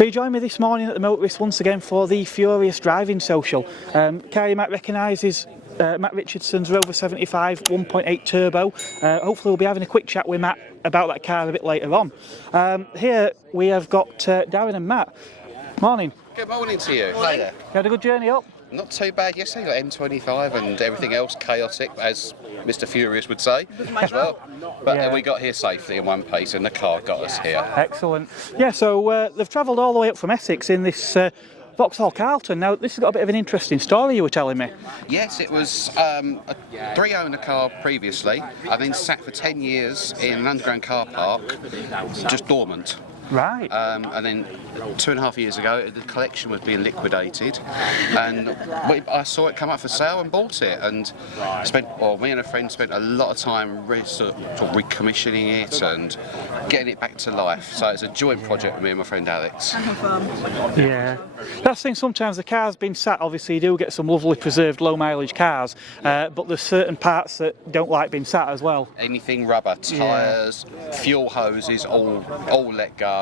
So you joined me this morning at the Motorist once again for the Furious Driving Social. Car you might recognise is Matt Richardson's Rover 75 1.8 turbo. Hopefully we'll be having a quick chat with Matt about that car a bit later on. Here we have got Darren and Matt. Morning. Good morning to you. Hi there. You had a good journey up? Not too bad yesterday, got M25 and everything else chaotic, as Mr. Furious would say, as well. But Yeah. we got here safely in one piece and the car got us here. Excellent. Yeah, so they've travelled all the way up from Essex in this Vauxhall Carlton. Now, this has got a bit of an interesting story you were telling me. Yes, it was a three-owner car previously, and then sat for 10 years in an underground car park, just dormant. Right. And then 2.5 years ago, the collection was being liquidated, and I saw it come up for sale and bought it. And me and a friend spent a lot of time sort of recommissioning it and getting it back to life. So it's a joint project with me and my friend Alex. Yeah. That's the thing, sometimes the car's been sat, obviously you do get some lovely preserved low mileage cars, but there's certain parts that don't like being sat as well. Anything rubber, tyres, fuel hoses, all let go.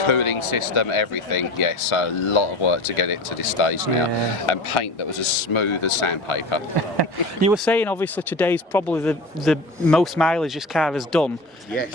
Cooling system, everything. Yes, so a lot of work to get it to this stage now, and paint that was as smooth as sandpaper. You were saying obviously today's probably the most mileage this car has done. Yes.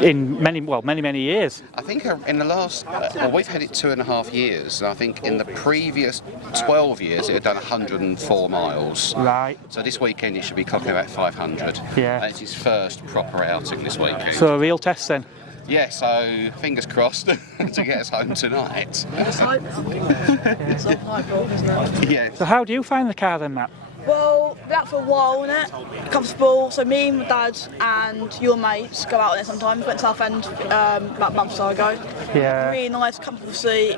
In many years. I think in the last, we've had it 2.5 years, and I think in the previous 12 years it had done 104 miles. Right. So this weekend it should be clocking about 500. Yeah. And it's his first proper outing this weekend. So a real test then. Yeah, so fingers crossed to get us home tonight. It's like it's a hype roll, isn't it? Yeah. So how do you find the car then, Matt? Well, been out for a while, innit? Comfortable. So me, my dad, and your mates go out on it sometimes. Went to Southend about a month or so ago. Yeah. Really nice, comfortable seat.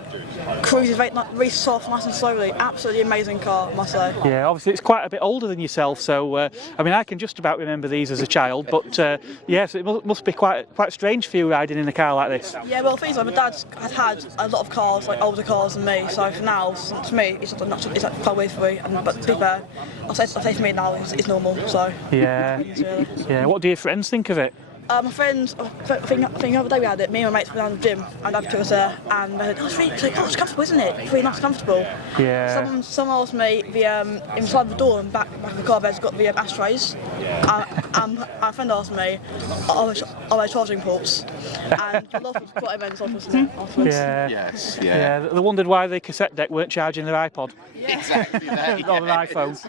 Cruises really soft, nice and slowly. Absolutely amazing car, I must say. Yeah, obviously it's quite a bit older than yourself, so I mean I can just about remember these as a child, but yes, it must be quite strange for you riding in a car like this. Yeah, well, the thing is, my dad had a lot of cars, like older cars than me. So for now, to me, it's like quite weird for me. But to be fair, I'll say for me now it's normal. So Yeah. Yeah. What do your friends think of it? my friends, I think the other day we had it, me and my mates went down to the gym and Dad took us there and they said, it's comfortable, isn't it? It's really nice and comfortable. Yeah. Someone asked me, inside the door and back of the car bed's got the ashtrays, and my friend asked me, are they charging ports? And the lot was quite immense afterwards. Yeah. Yes. Yeah. They wondered why the cassette deck weren't charging their iPod. Exactly that. Or their iPhone.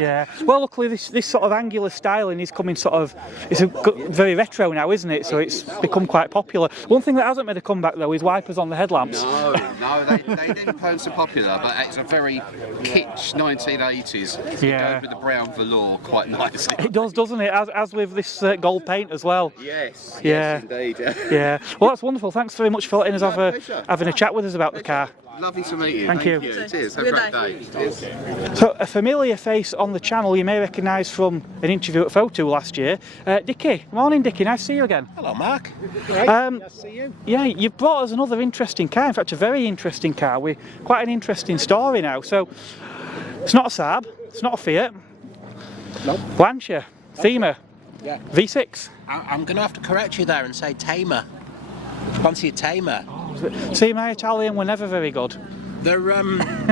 Yeah. Well, luckily this sort of angular styling is coming it's very retro now, isn't it? So it's become quite popular. One thing that hasn't made a comeback though is wipers on the headlamps. No, they didn't turn so popular, but it's a very kitsch 1980s. Yeah. It goes with the brown velour quite nicely. It does, doesn't it? As with this gold paint as well. Yes. Yeah. Yes, indeed. Yeah. Well, that's wonderful. Thanks very much for letting us pleasure. having a chat with us about the car. Lovely to meet you. Thank you. Cheers. Have a great day. Cheers. So, a familiar face on the channel you may recognise from an interview at Photo last year. Dickie. Morning, Dickie. Nice to see you again. Hello, Mark. Nice to see you. Yeah, you've brought us another interesting car. In fact, a very interesting car with quite an interesting story now. So, it's not a Saab. It's not a Fiat. Nope. Lancia. Thema. Yeah. V6. I'm going to have to correct you there and say Tamer. Fancy a Tamer. See, my Italian were never very good. They're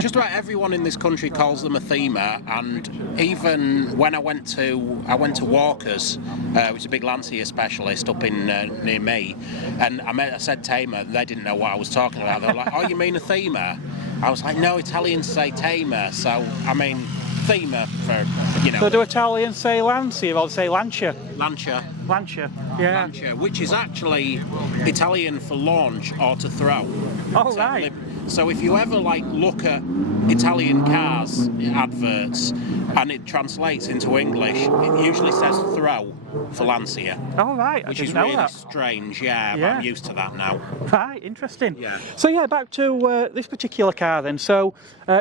just about everyone in this country calls them a Thema, and even when I went to Walker's, which is a big Lancia specialist up in near me, and I said Tamer, they didn't know what I was talking about. They were like, "Oh, you mean a Thema?" I was like, "No, Italians say Tamer, so I mean Thema for So do Italians say Lancia or say Lancia? Lancia. Lancia. Yeah. Lancia, which is actually Italian for launch or to throw. Oh, right. So if you ever look at Italian cars adverts and it translates into English, it usually says throw for Lancia. Oh, right. Which I is didn't know really that. strange, but Yeah. I'm used to that now. Right, interesting. Yeah. So yeah, back to this particular car then. So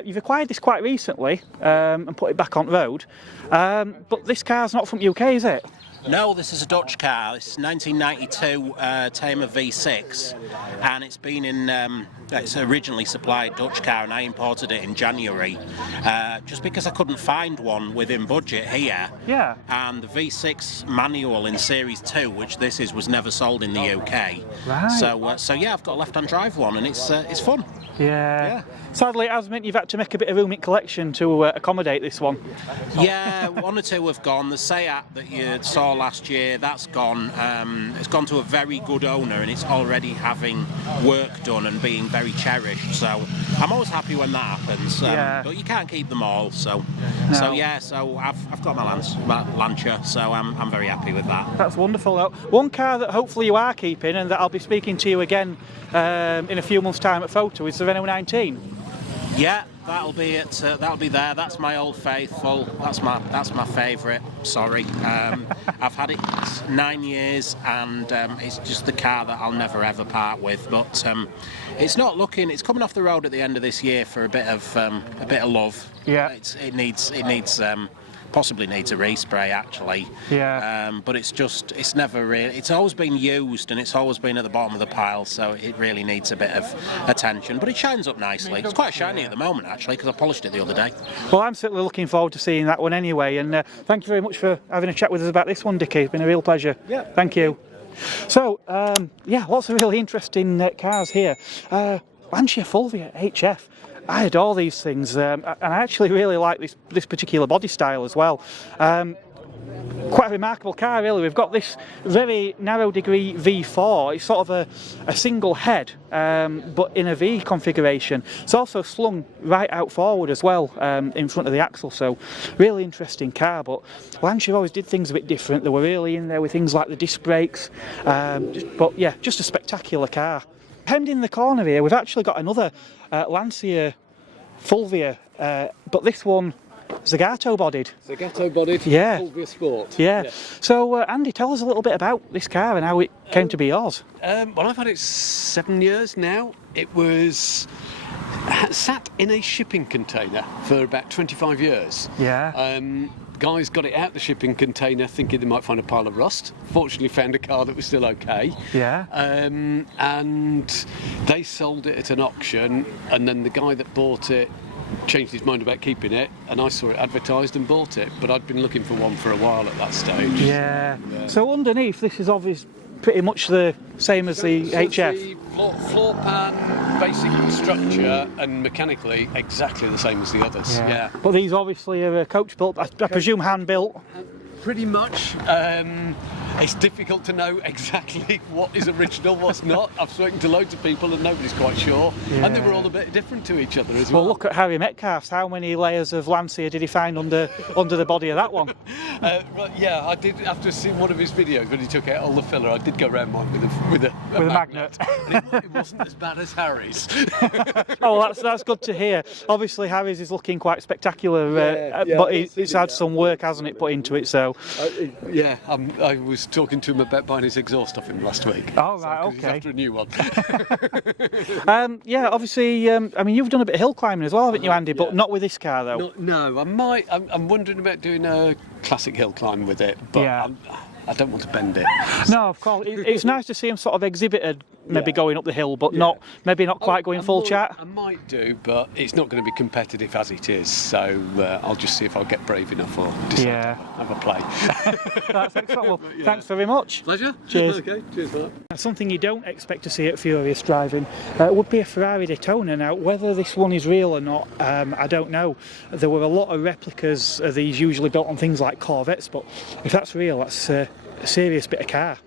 you've acquired this quite recently and put it back on road, but this car's not from UK, is it? No, this is a Dutch car. It's 1992 Tamer V6, and it's been in. It's originally supplied Dutch car, and I imported it in January, just because I couldn't find one within budget here. Yeah. And the V6 manual in Series 2, which this is, was never sold in the UK. Right. So yeah, I've got a left-hand drive one, and it's fun. Yeah. Sadly, it has meant you've had to make a bit of room in collection to accommodate this one. Yeah, one or two have gone. The Seat that you saw last year, that's gone. It's gone to a very good owner, and it's already having work done and being very cherished. So I'm always happy when that happens. But you can't keep them all. So I've got my Lancia, so I'm very happy with that. That's wonderful. One car that hopefully you are keeping, and that I'll be speaking to you again in a few months' time at Photo, is the Renault 19. Yeah, that'll be it. That'll be there. That's my old faithful. That's my favourite. Sorry, I've had it 9 years, and it's just the car that I'll never ever part with. But it's not looking. It's coming off the road at the end of this year for a bit of love. Yeah. It needs. Possibly needs a respray actually. Yeah. But it's never really. It's always been used, and it's always been at the bottom of the pile, so it really needs a bit of attention. But it shines up nicely. It's quite shiny at the moment actually, because I polished it the other day. Well, I'm certainly looking forward to seeing that one anyway, and thank you very much for having a chat with us about this one, Dickie. It's been a real pleasure. Yeah. Thank you. So, lots of really interesting cars here. Lancia Fulvia HF. I adore these things, and I actually really like this particular body style as well. Quite a remarkable car, really. We've got this very narrow degree V4. It's sort of a single head, but in a V configuration. It's also slung right out forward as well, in front of the axle. So, really interesting car. But Lancia always did things a bit different. They were really in there with things like the disc brakes. But yeah, just a spectacular car. Hemmed in the corner here, we've actually got another Lancia Fulvia, but this one Zagato bodied. Zagato bodied, yeah. Fulvia Sport. Yeah. So Andy, tell us a little bit about this car and how it came to be yours. Well, I've had it 7 years now. It was sat in a shipping container for about 25 years. Yeah. Guys got it out the shipping container thinking they might find a pile of rust. Fortunately found a car that was still okay. Yeah. And they sold it at an auction, and then the guy that bought it changed his mind about keeping it, and I saw it advertised and bought it. But I'd been looking for one for a while at that stage. Yeah. So underneath, this is obviously pretty much the same as the HF. The floor pan, basic structure, and mechanically exactly the same as the others. Yeah. But these obviously are coach built, I presume hand built. Pretty much. It's difficult to know exactly what is original, what's not. I've spoken to loads of people and nobody's quite sure. Yeah. And they were all a bit different to each other as well. Well, look at Harry Metcalf's. How many layers of Lancia did he find under the body of that one? Yeah, I did. After seeing one of his videos when he took out all the filler, I did go round mine with a magnet. And it wasn't as bad as Harry's. Oh, that's good to hear. Obviously, Harry's is looking quite spectacular, but it's had some work, hasn't it, put into it? So. Yeah, I was talking to him about buying his exhaust off him last week. Oh, right, so, okay. He's after a new one. Yeah, obviously, I mean, you've done a bit of hill climbing as well, haven't you, Andy? But not with this car, though. No, I might. I'm wondering about doing a classic hill climb with it, but Yeah. I don't want to bend it. No, of course. It's nice to see him sort of exhibited, maybe going up the hill, but not quite going full chat. I might do, but it's not going to be competitive as it is. So I'll just see if I'll get brave enough or decide to have a play. That's excellent. Well, thanks very much. Pleasure. Cheers. Okay. Cheers for that. Something you don't expect to see at Furious driving would be a Ferrari Daytona. Now, whether this one is real or not, I don't know. There were a lot of replicas of these usually built on things like Corvettes, but if that's real, that's a serious bit of car.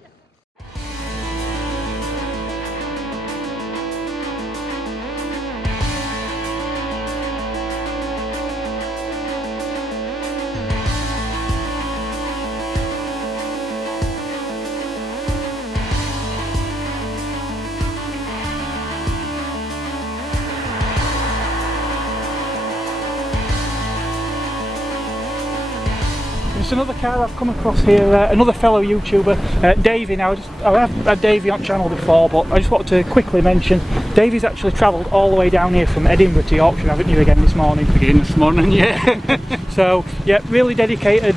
just another car I've come across here, another fellow YouTuber, Davey. Now, I've had Davey on channel before, but I just wanted to quickly mention, Davey's actually travelled all the way down here from Edinburgh to Yorkshire, haven't you, again this morning? Again this morning, yeah. So, yeah, really dedicated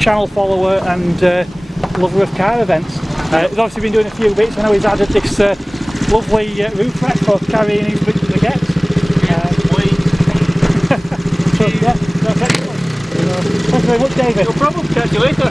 channel follower and lover of car events. He's obviously been doing a few bits. I know he's added this lovely roof rack for carrying his bits to get. So, yeah, that's excellent. Thanks very much, David. No problem, catch you later.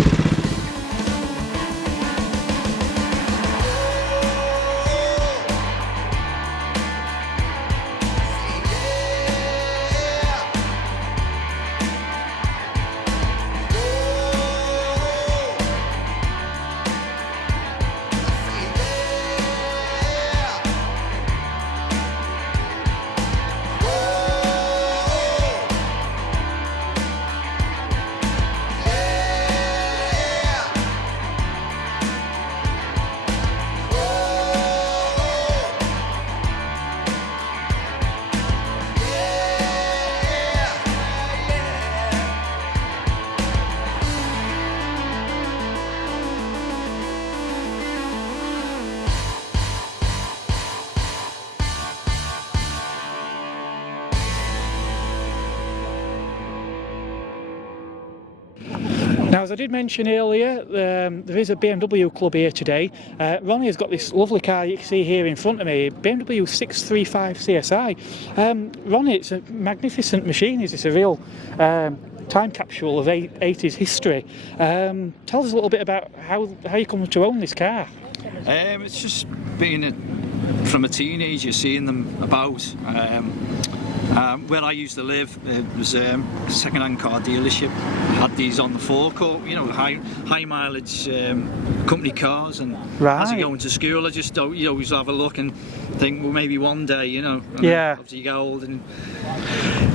Now, as I did mention earlier, there is a BMW club here today. Ronnie has got this lovely car you can see here in front of me, BMW 635 CSI. Ronnie, it's a magnificent machine. Is this a real time capsule of 80s history? Tell us a little bit about how you come to own this car. It's just being from a teenager, seeing them about. Where I used to live, it was a second-hand car dealership. Had these on the forecourt, you know, high mileage company cars. And as you go into school, I just don't, you always have a look and think, well, maybe one day, you know. Yeah. After you get old, and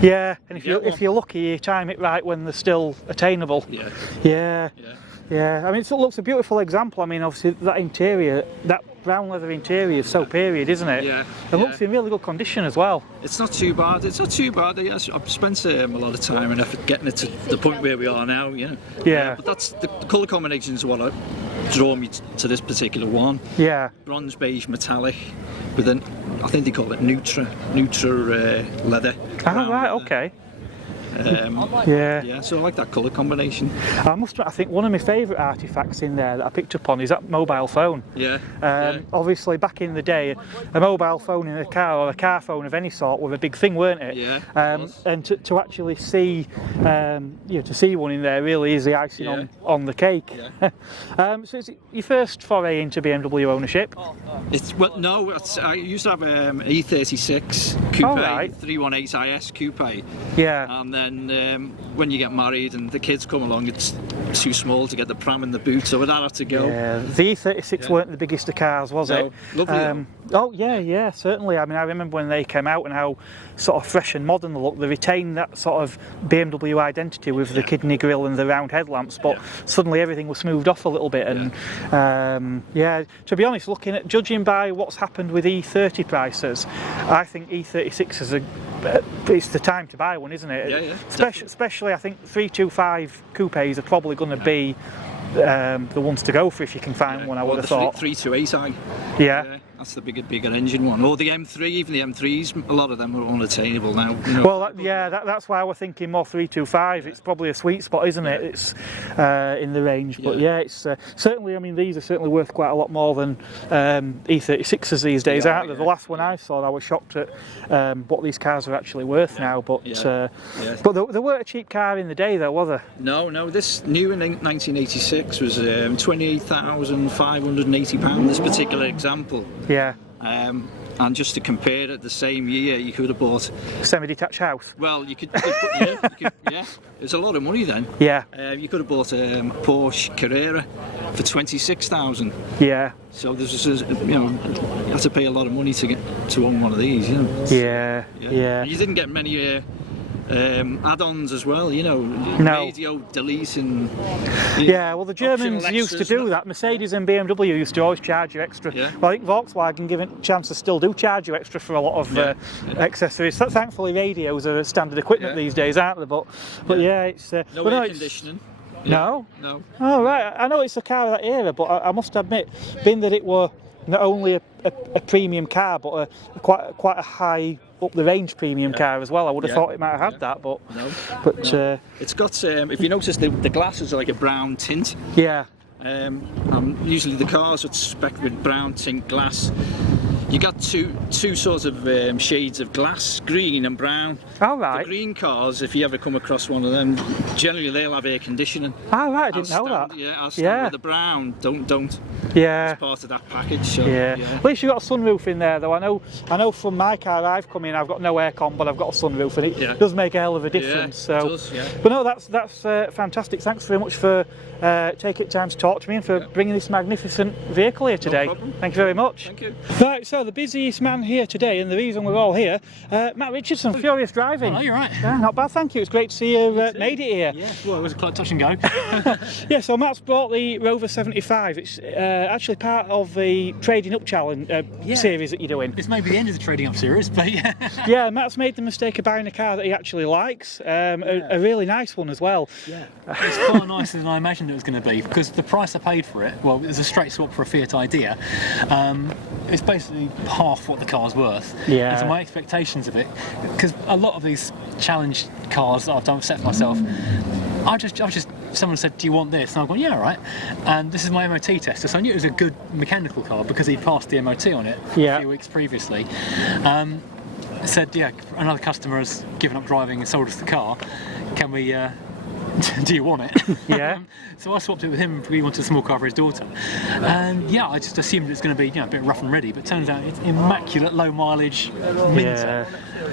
yeah, and if you're lucky, you time it right when they're still attainable. yeah. Yeah. Yeah. Yeah, I mean, it looks a beautiful example. I mean, obviously that interior, that brown leather interior is so period, isn't it? Yeah, It looks in really good condition as well. It's not too bad. It's not too bad. Yes, I've spent a lot of time and effort getting it to the point where we are now. You know. Yeah. But that's the colour combinations are what draw me to this particular one. Yeah. Bronze beige metallic with an, I think they call it Nutra leather. Ah, right. Okay. Yeah, so I like that colour combination. I think one of my favourite artefacts in there that I picked up on is that mobile phone. Yeah. Obviously, back in the day, a mobile phone in a car or a car phone of any sort was a big thing, weren't it? Yeah. And to actually see, to see one in there really is the icing on the cake. Yeah. So is it your first foray into BMW ownership? I used to have an E36 coupe, Oh, right. 318 IS coupe. Yeah. And then when you get married and the kids come along, it's too small to get the pram in the boot, so that had to go. Yeah, the E36 weren't the biggest of cars, was it? Lovely. Oh yeah, certainly. I mean, I remember when they came out and how sort of fresh and modern they looked. They retained that sort of BMW identity with the kidney grille and the round headlamps, but suddenly everything was smoothed off a little bit. And to be honest, judging by what's happened with E30 prices, I think E36 is it's the time to buy one, isn't it? Yeah. Especially, I think 325 coupes are probably going to be the ones to go for if you can find one. I would have thought. 328i. Yeah. That's the bigger engine one. Or the M3, even the M3s, a lot of them are unattainable now. You know. Well, that's why we're thinking more 325. It's probably a sweet spot, isn't it? It's in the range. But it's certainly. I mean, these are certainly worth quite a lot more than E36s these days, aren't they? The last one I saw, I was shocked at what these cars are actually worth now. But but they weren't a cheap car in the day, though, were they? No. This new in 1986 was £28,580. This particular example. Yeah. And just to compare it, the same year you could have bought semi-detached house. Well, you could It's a lot of money then. Yeah. You could have bought a Porsche Carrera for 26,000. Yeah. So there's you had to pay a lot of money to own one of these. You know. Yeah. And you didn't get many add-ons as well, radio delete and well, the Germans used to do that. Mercedes and BMW used to always charge you extra. Well, I think Volkswagen, given chances, still do charge you extra for a lot of accessories. So, thankfully, radios are standard equipment these days, aren't they? But it's no air conditioning. No? No. Oh, right. I know it's a car of that era, but I must admit, being that it were not only a premium car, but quite a high up the range premium car as well. I would have thought it might have had that, but No. It's got, if you notice, the glasses are like a brown tint. yeah. Usually the cars are spec'd with brown tint glass. You got two sorts of shades of glass, green and brown. All right. The green cars, if you ever come across one of them, generally they'll have air conditioning. All right, I didn't know that. Yeah, I'll stand with the brown. Don't. Yeah. It's part of that package. So, yeah. At least you've got a sunroof in there, though. I know from my car I've come in, I've got no aircon, but I've got a sunroof, and it does make a hell of a difference. Yeah, so, it does, yeah. But no, that's fantastic. Thanks very much for taking time to talk to me and for bringing this magnificent vehicle here today. No problem. Thank you very much. Thank you. Right, so the busiest man here today, and the reason we're all here, Matt Richardson, Furious Driving. Oh, you're right. Yeah, not bad, thank you. It's great to see you made it here. Yeah, well, it was quite touch and go. Yeah, so Matt's bought the Rover 75. It's actually part of the Trading Up Challenge series that you're doing. This may be the end of the trading up series, but yeah. Yeah, Matt's made the mistake of buying a car that he actually likes, a really nice one as well. Yeah, it's far nicer than I imagined it was going to be, because the price I paid for it, well, it was a straight swap for a Fiat Idea. It's basically half what the car's worth. Yeah. And so my expectations of it, because a lot of these challenge cars that I've done set for myself, someone said, do you want this? And I've gone, yeah, all right. And this is my MOT tester, so I knew it was a good mechanical car because he'd passed the MOT on it a few weeks previously. Said, yeah, another customer has given up driving and sold us the car. Can we, do you want it? Yeah. So I swapped it with him. We wanted a small car for his daughter. And yeah, I just assumed it's going to be a bit rough and ready, but it turns out it's immaculate, low mileage, minter.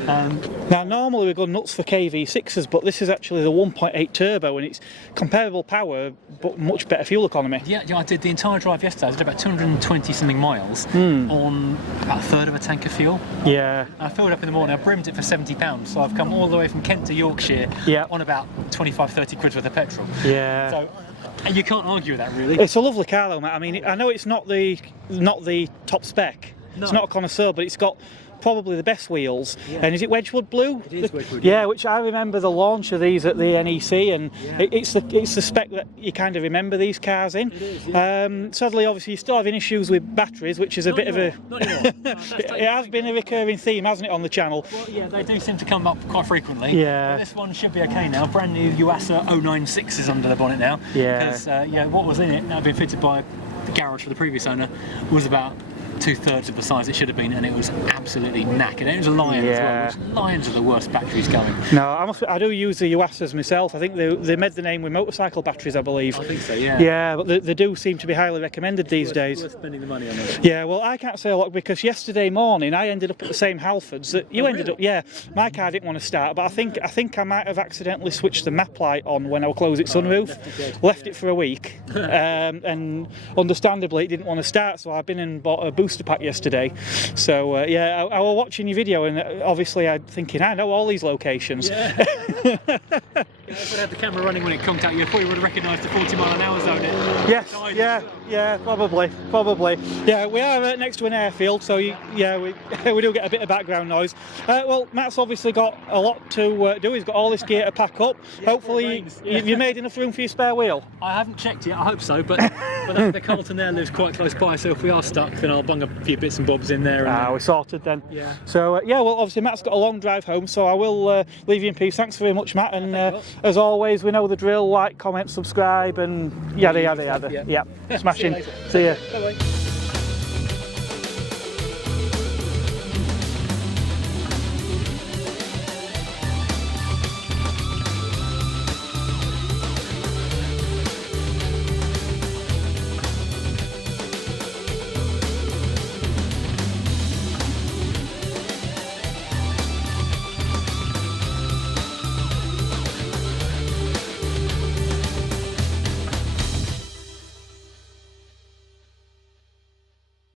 Now normally we go nuts for KV6s, but this is actually the 1.8 turbo, and it's comparable power but much better fuel economy. Yeah, I did the entire drive yesterday. I did about 220 something miles on about a third of a tank of fuel. Yeah. I filled up in the morning. I brimmed it for £70, so I've come all the way from Kent to Yorkshire on about 25-30 quid worth of petrol. Yeah. So you can't argue with that, really. It's a lovely car though, Matt. I mean, I know it's not the top spec. No. It's not a connoisseur, but it's got probably the best wheels. And is it Wedgwood blue? It is Wedgwood. Yeah, which I remember the launch of these at the NEC, and it's the spec that you kind of remember these cars in. It is, yeah. Sadly, obviously, you're still having issues with batteries, which is a bit of a. Not anymore. It has been a recurring theme, hasn't it, on the channel? Well, yeah, they do seem to come up quite frequently. Yeah. But this one should be okay now. Brand new Yuasa 096 is under the bonnet now. Yeah. Because what was in it, that had been fitted by the garage for the previous owner, was about 2/3 of the size it should have been, and it was absolutely knackered. And it was a Lion as well, which Lions are the worst batteries going. No, I do use the Yuasas myself. I think they made the name with motorcycle batteries, I believe. I think so, yeah. Yeah, but they do seem to be highly recommended these days. Worth spending the money on it. Yeah, well, I can't say a lot because yesterday morning I ended up at the same Halfords that you ended up. Yeah, my car didn't want to start, but I think I might have accidentally switched the map light on when I closed its sunroof. Left it for a week, and understandably it didn't want to start. So I've been and bought a booster pack yesterday. So I was watching your video, and obviously I'm thinking I know all these locations. Yeah. If I had the camera running when it conked out, you probably would have recognised the 40-mile-an-hour zone. Yes, yeah, probably. Yeah, we are next to an airfield, so we do get a bit of background noise. Well, Matt's obviously got a lot to do. He's got all this gear to pack up. Hopefully, you made enough room for your spare wheel. I haven't checked yet. I hope so, but the Carlton there lives quite close by, so if we are stuck, then I'll bung a few bits and bobs in there. We're sorted then. Yeah. So well, obviously Matt's got a long drive home, so I will leave you in peace. Thanks very much, Matt, and as always, we know the drill: like, comment, subscribe, and yada yada yada. Yeah, smashing. See ya. Bye-bye.